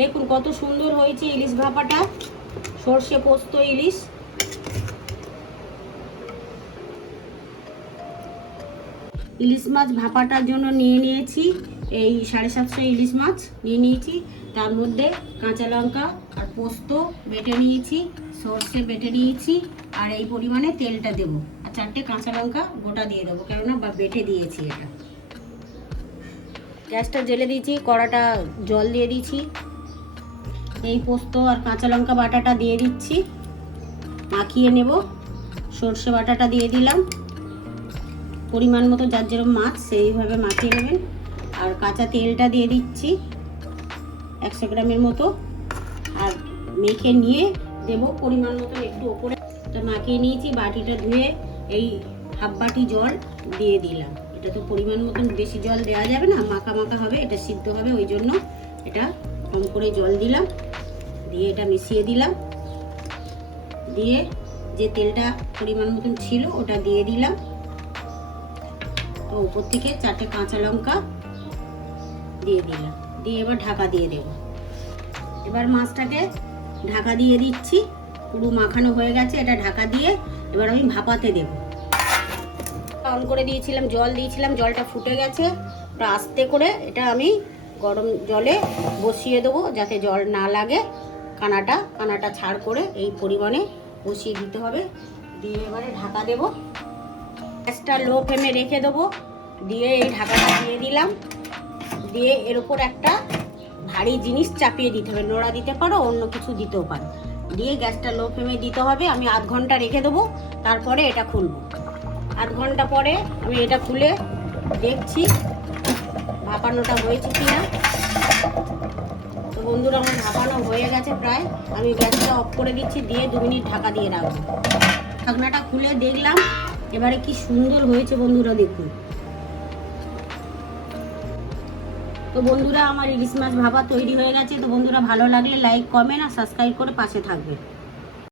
দেখুন কত সুন্দর হয়েছে ইলিশ ভাপাটা, সর্ষে পোস্ত ইলিশ। ইলিশ মাছ ভাপাটার জন্য নিয়ে নিয়েছি এই 750 ইলিশ মাছ নিয়ে নিয়েছি। তার মধ্যে কাঁচা লঙ্কা আর পোস্ত বেটে নিয়েছি, সর্ষে বেটে নিয়েছি, আর এই পরিমাণে তেলটা দেবো, আর 4টে কাঁচা লঙ্কা গোটা দিয়ে দেবো, কেননা বেটে দিয়েছি এটা। গ্যাসটা জ্বেলে দিয়েছি, কড়াটা জল দিয়ে দিয়েছি, এই পোস্ত আর কাঁচা লঙ্কা বাটাটা দিয়ে দিচ্ছি, মাখিয়ে নেব। সর্ষে বাটাটা দিয়ে দিলাম, পরিমাণ মতো যার যেরকম মাছ সেইভাবে মাখিয়ে নেবেন। আর কাঁচা তেলটা দিয়ে দিচ্ছি 100 গ্রামের মতো, আর মেখে নিয়ে দেবো পরিমাণ মতো একটু ওপরে। তো মাখিয়ে নিয়েছি, বাটিটা ধুয়ে এই হাফ বাটি জল দিয়ে দিলাম। এটা তো পরিমাণ মতন, বেশি জল দেওয়া যাবে না, মাখা মাখা হবে, এটা সিদ্ধ হবে, ওই জন্য এটা কম করে জল দিলাম। দিয়ে এটা মিশিয়ে দিলাম, দিয়ে যে তেলটা পরিমাণ মতন ছিল ওটা দিয়ে দিলাম। তো উপর থেকে 4টে কাঁচা লঙ্কা দিয়ে দিলাম, দিয়ে এবার ঢাকা দিয়ে দেব। এবার মাছটাকে ঢাকা দিয়ে দিচ্ছি, পুরো মাখানো হয়ে গেছে, এটা ঢাকা দিয়ে এবার আমি ভাপাতে দেব। অন করে দিয়েছিলাম, জল দিয়েছিলাম, জলটা ফুটে গেছে। ওটা আস্তে করে এটা আমি গরম জলে বসিয়ে দেবো, যাতে জল না লাগে। কানাটা ছাড় করে এই পরিমাণে বসিয়ে দিতে হবে। দিয়ে এবারে ঢাকা দেব, গ্যাসটা লো ফ্লেমে রেখে দেবো। দিয়ে এই ঢাকাটা দিয়ে দিলাম, দিয়ে এর উপর একটা ভারী জিনিস চাপিয়ে দিতে হবে, নোড়া দিতে পারো, অন্য কিছু দিতেও পারো। দিয়ে গ্যাসটা লো ফ্লেমে দিতে হবে। আমি আধ ঘন্টা রেখে দেবো, তারপরে এটা খুলবো। আধ ঘন্টা পরে আমি এটা খুলে দেখছি ভাপানোটা হয়েছে কিনা। তো বন্ধুরা, আমার ভাপানো হয়ে গেছে প্রায়। আমি গ্যাসটা অফ করে দিচ্ছি, দিয়ে 2 মিনিট ঢাকা দিয়ে রাখবো। ঢাকনাটা খুলে দেখলাম, এবারে কি সুন্দর হয়েছে বন্ধুরা, দেখুন। তো বন্ধুরা, আমার ইলিশ মাছ ভাপা তৈরি হয়ে গেছে। তো বন্ধুরা, ভালো লাগলে লাইক, কমেন্ট আর সাবস্ক্রাইব করে পাশে থাকবে।